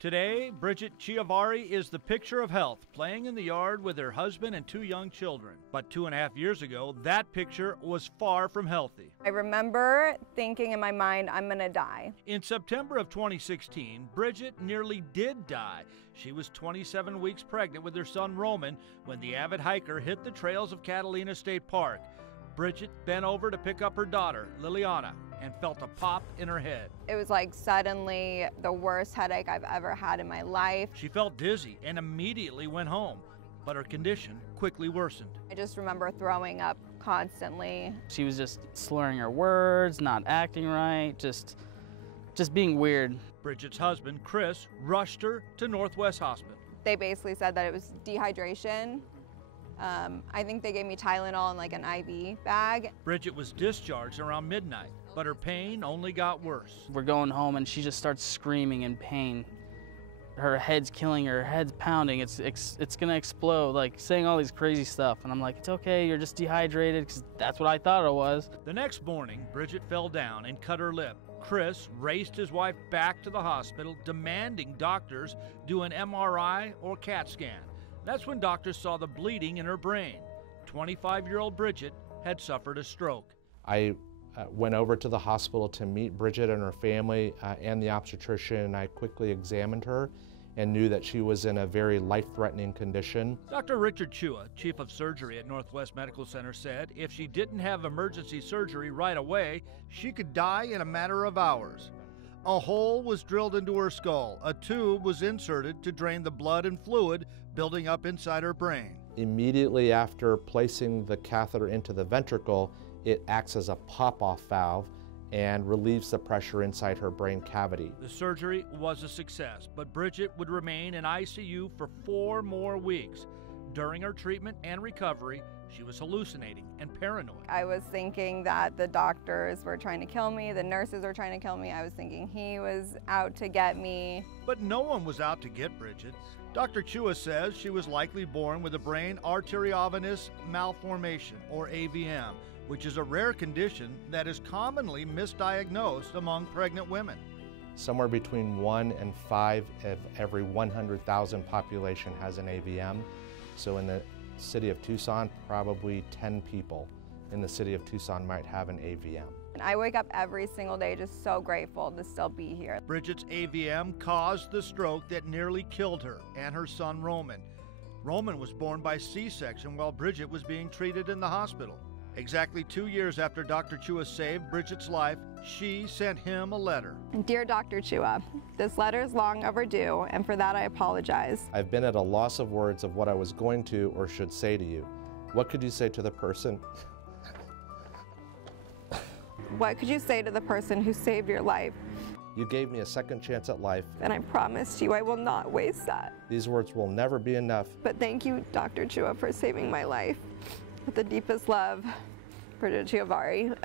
Today, Bridget Chiavari is the picture of health, playing in the yard with her husband and 2 young children. But 2.5 years ago, that picture was far from healthy. I remember thinking in my mind, I'm gonna die. In September of 2016, Bridget nearly did die. She was 27 weeks pregnant with her son Roman when the avid hiker hit the trails of Catalina State Park. Bridget bent over to pick up her daughter, Liliana, and felt a pop in her head. It was like suddenly the worst headache I've ever had in my life. She felt dizzy and immediately went home, but her condition quickly worsened. I just remember throwing up constantly. She was just slurring her words, not acting right, just being weird. Bridget's husband, Chris, rushed her to Northwest Hospital. They basically said that it was dehydration. I think they gave me Tylenol in like an IV bag. Bridget was discharged around midnight, but her pain only got worse. We're going home and she just starts screaming in pain. Her head's killing her, her head's pounding, it's gonna explode, like saying all these crazy stuff. And I'm like, it's okay, you're just dehydrated, because that's what I thought it was. The next morning, Bridget fell down and cut her lip. Chris raced his wife back to the hospital, demanding doctors do an MRI or CAT scan. That's when doctors saw the bleeding in her brain. 25-year-old Bridget had suffered a stroke. I went over to the hospital to meet Bridget and her family and the obstetrician, and I quickly examined her and knew that she was in a very life-threatening condition. Dr. Richard Chua, chief of surgery at Northwest Medical Center, said if she didn't have emergency surgery right away, she could die in a matter of hours. A hole was drilled into her skull. A tube was inserted to drain the blood and fluid building up inside her brain. Immediately after placing the catheter into the ventricle, it acts as a pop-off valve and relieves the pressure inside her brain cavity. The surgery was a success, but Bridget would remain in ICU for 4 more weeks. During her treatment and recovery, she was hallucinating and paranoid. I was thinking that the doctors were trying to kill me, the nurses were trying to kill me. I was thinking he was out to get me. But no one was out to get Bridget. Dr. Chua says she was likely born with a brain arteriovenous malformation, or AVM, which is a rare condition that is commonly misdiagnosed among pregnant women. Somewhere between 1 and 5 of every 100,000 population has an AVM. So in the city of Tucson, probably 10 people in the city of Tucson might have an AVM. And I wake up every single day just so grateful to still be here. Bridget's AVM caused the stroke that nearly killed her and her son Roman. Roman was born by C-section while Bridget was being treated in the hospital. Exactly 2 years after Dr. Chua saved Bridget's life, she sent him a letter. Dear Dr. Chua, this letter is long overdue, and for that I apologize. I've been at a loss of words of what I was going to or should say to you. What could you say to the person? What could you say to the person who saved your life? You gave me a second chance at life. And I promised you I will not waste that. These words will never be enough. But thank you, Dr. Chua, for saving my life. With the deepest love, Bridget Chiavari.